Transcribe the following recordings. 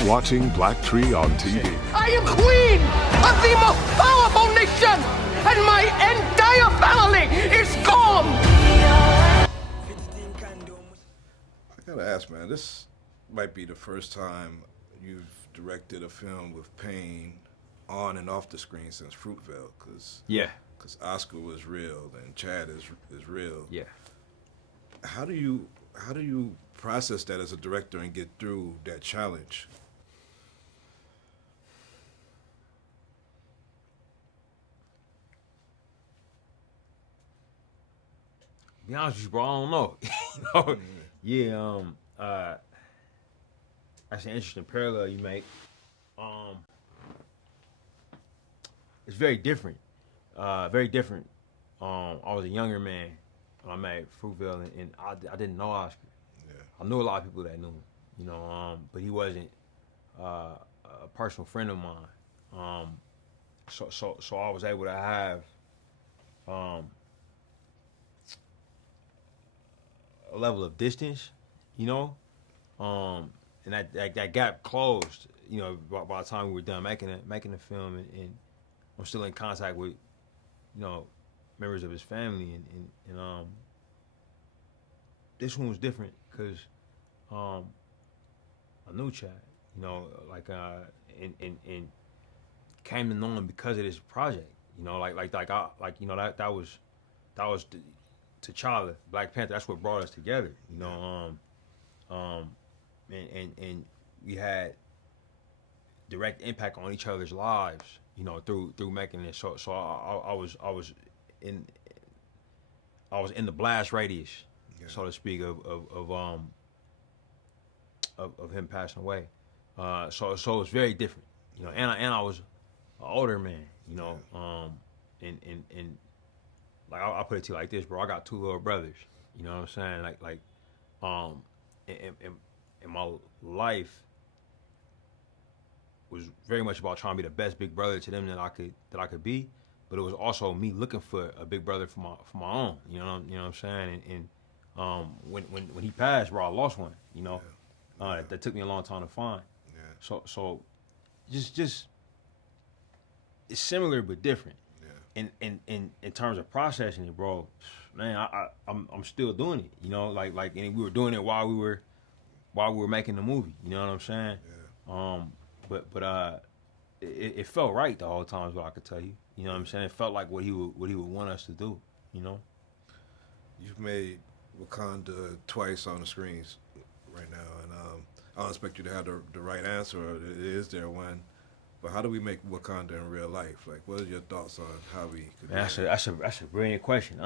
You're watching BLACKTREE on TV. I am queen of the most powerful nation, and my entire family is gone. I gotta ask, man, this might be the first time you've directed a film with pain on and off the screen since Fruitvale, because Oscar was real and Chad is real. Yeah. How do you process that as a director and get through that challenge? Be honest with you, bro, I don't know. That's an interesting parallel you make. It's very different. Very different. I was a younger man when I made Fruitvale, and I didn't know Oscar. Yeah. I knew a lot of people that knew him, but he wasn't a personal friend of mine. So I was able to have a level of distance, and that gap closed, by the time we were done making the film, and I'm still in contact with, members of his family, and this one was different because I knew Chad, and came to know him because of this project, that was T'Challa, Black Panther. That's what brought us together, and we had direct impact on each other's lives, through making this. So I was in the blast radius, so to speak, of him passing away. So it was very different, and I was an older man, and like I'll put it to you like this, bro. I got 2 little brothers. You know what I'm saying? In my life was very much about trying to be the best big brother to them that I could be, but it was also me looking for a big brother for my own. You know what I'm saying? And when he passed, bro, I lost one. That took me a long time to find. Yeah. So just it's similar but different. In terms of processing it, bro, man, I'm still doing it. And we were doing it while we were making the movie. You know what I'm saying? Yeah. But it felt right the whole time is what I could tell you. You know what I'm saying? It felt like what he would want us to do. You've made Wakanda twice on the screens right now, and I don't expect you to have the right answer, or is there one? But how do we make Wakanda in real life? Like, what are your thoughts on how we could do that? That's a brilliant question.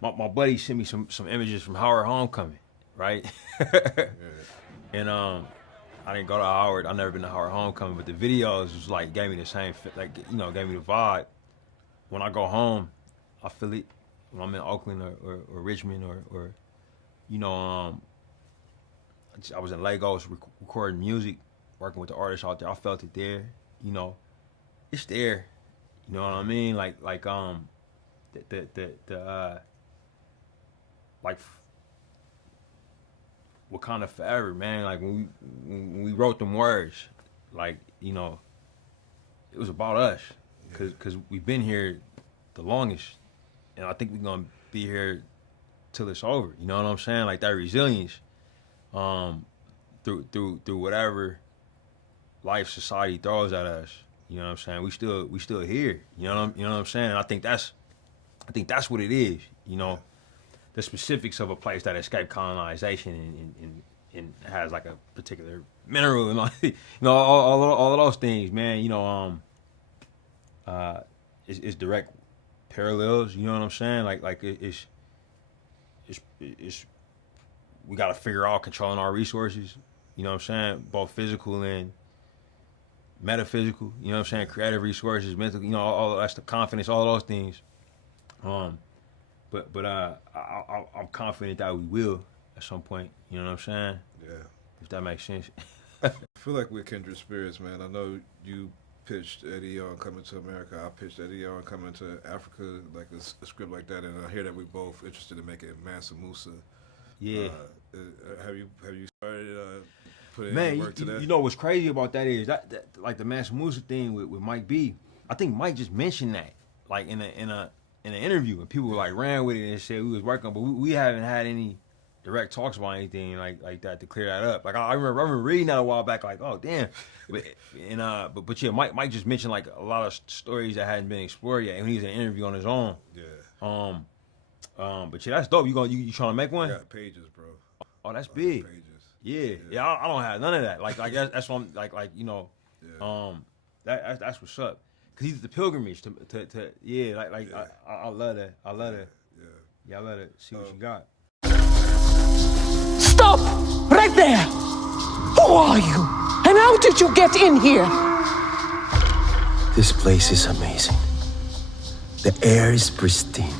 My buddy sent me some images from Howard Homecoming, right? Yeah. And I didn't go to Howard. I've never been to Howard Homecoming, but the videos was like gave me the same, gave me the vibe. When I go home, I feel it. When I'm in Oakland or Richmond or I was in Lagos recording music, working with the artists out there. I felt it there. It's there. You know what I mean? Like Wakanda forever, man. Like when we wrote them words, it was about us, cause we've been here the longest. And I think we're gonna be here till it's over. You know what I'm saying? Like that resilience, through whatever life, society throws at us. You know what I'm saying? We still here. You know what I'm saying? And I think that's what it is. The specifics of a place that escaped colonization and has like a particular mineral and all of those things, man. It's direct parallels, you know what I'm saying? Like it's we gotta figure out controlling our resources, you know what I'm saying? Both physical and metaphysical, you know what I'm saying? Creative resources, mental, all that's the confidence, all those things. But I'm confident that we will at some point, you know what I'm saying? Yeah. If that makes sense. I feel like we're kindred spirits, man. I know you pitched Eddie on Coming to America. I pitched Eddie on Coming to Africa, like a script like that, and I hear that we both interested in making Mansa Musa. Yeah. Have you started putting Man, any work to that? you know what's crazy about that is that like the Mansa Musa thing with Mike B. I think Mike just mentioned that like in an interview, and people like ran with it and said we was working, but we haven't had any direct talks about anything like that to clear that up. Like I remember reading that a while back, like oh damn, but yeah, Mike just mentioned like a lot of stories that hadn't been explored yet, and he was in an interview on his own. Yeah. But yeah, that's dope. You trying to make one? I got pages, bro. Oh, that's big. Pages. Yeah. I don't have none of that. Like that's what I'm like you know. Yeah. That's what's up. Cause he's the pilgrimage to yeah. Yeah. I love that. I love that. Yeah. I love that. See what you got. Stop! Right there! Who are you? And how did you get in here? This place is amazing. The air is pristine.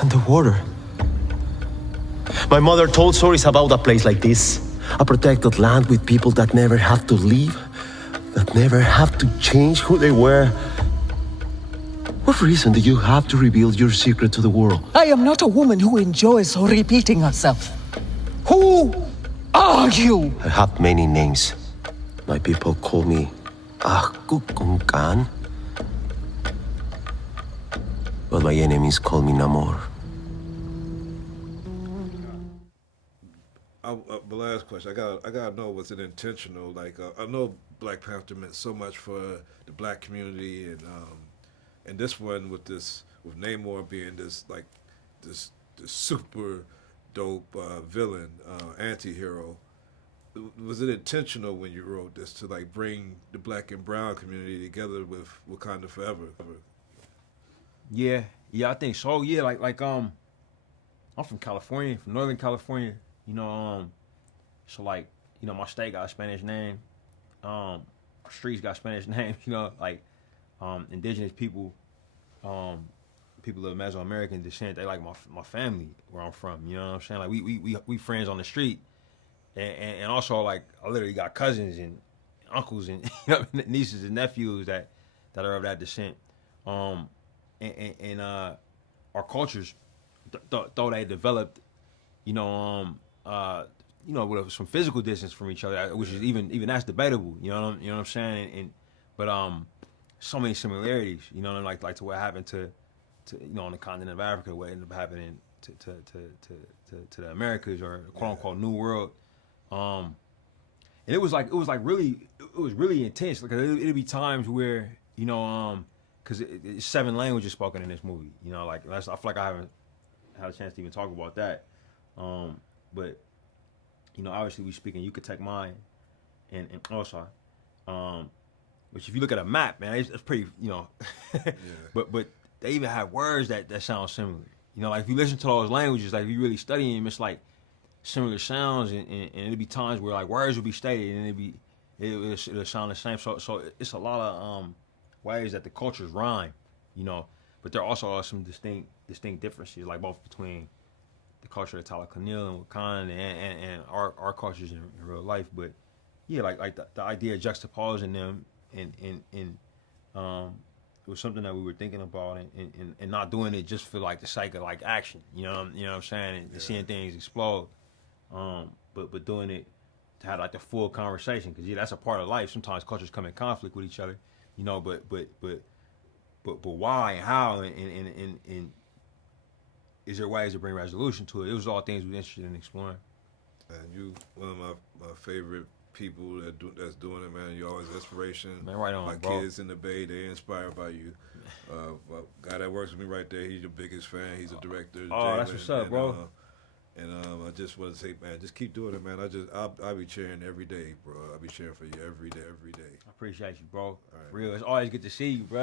And the water. My mother told stories about a place like this. A protected land with people that never have to leave, that never have to change who they were. What reason do you have to reveal your secret to the world? I am not a woman who enjoys repeating herself. Who are you? I have many names. My people call me Ahkukungkan. But my enemies call me Namor. The last question, I gotta know, was it intentional? Like I know Black Panther meant so much for the Black community, and this one with Namor being this super dope villain, anti-hero. Was it intentional when you wrote this to like bring the Black and Brown community together with Wakanda Forever? Yeah, I think so. Yeah, like I'm from California, from Northern California. You know, so like, you know, my state got a Spanish name. Our streets got Spanish names. You know, like indigenous people, people of Mesoamerican descent. They like my family where I'm from. You know what I'm saying? Like we friends on the street, and also like I literally got cousins and uncles and nieces and nephews that are of that descent. And our cultures, though they developed, with some physical distance from each other, which is even that's debatable. You know what I'm saying? But so many similarities. You know, like to what happened to on the continent of Africa, what ended up happening to the Americas or quote unquote New World. And it was really intense. Like it'd be times where because it's 7 languages spoken in this movie. You know, like I feel like I haven't had a chance to even talk about that. But obviously we speak in Yucatec Mayan and Osa, which if you look at a map, man, it's pretty, but they even have words that sound similar. Like if you listen to those languages, like if you really study them, it's like similar sounds, and it'd be times where like words would be stated and it'll sound the same. So it's a lot of ways that the cultures rhyme, but there also are some distinct differences, like both between the culture of Talakhanil and Wakanda and our cultures in real life. But yeah, like the idea of juxtaposing them and it was something that we were thinking about and not doing it just for like the sake of like action, you know what I'm saying, and seeing things explode, but doing it to have like the full conversation, because that's a part of life. Sometimes cultures come in conflict with each other, but why and how and is there ways to bring resolution to it? It was all things we were interested in exploring. And you, one of my favorite people that's doing it, man. You're always inspiration. Man, right on, my bro. kids in the Bay, they're inspired by you. Guy that works with me right there, he's your biggest fan. He's a director. Oh, Jalen, that's what's up, bro. I just want to say, man, just keep doing it, man. I'll be cheering every day, bro. I'll be cheering for you every day. I appreciate you, bro. Right. Real. It's always good to see you, bro.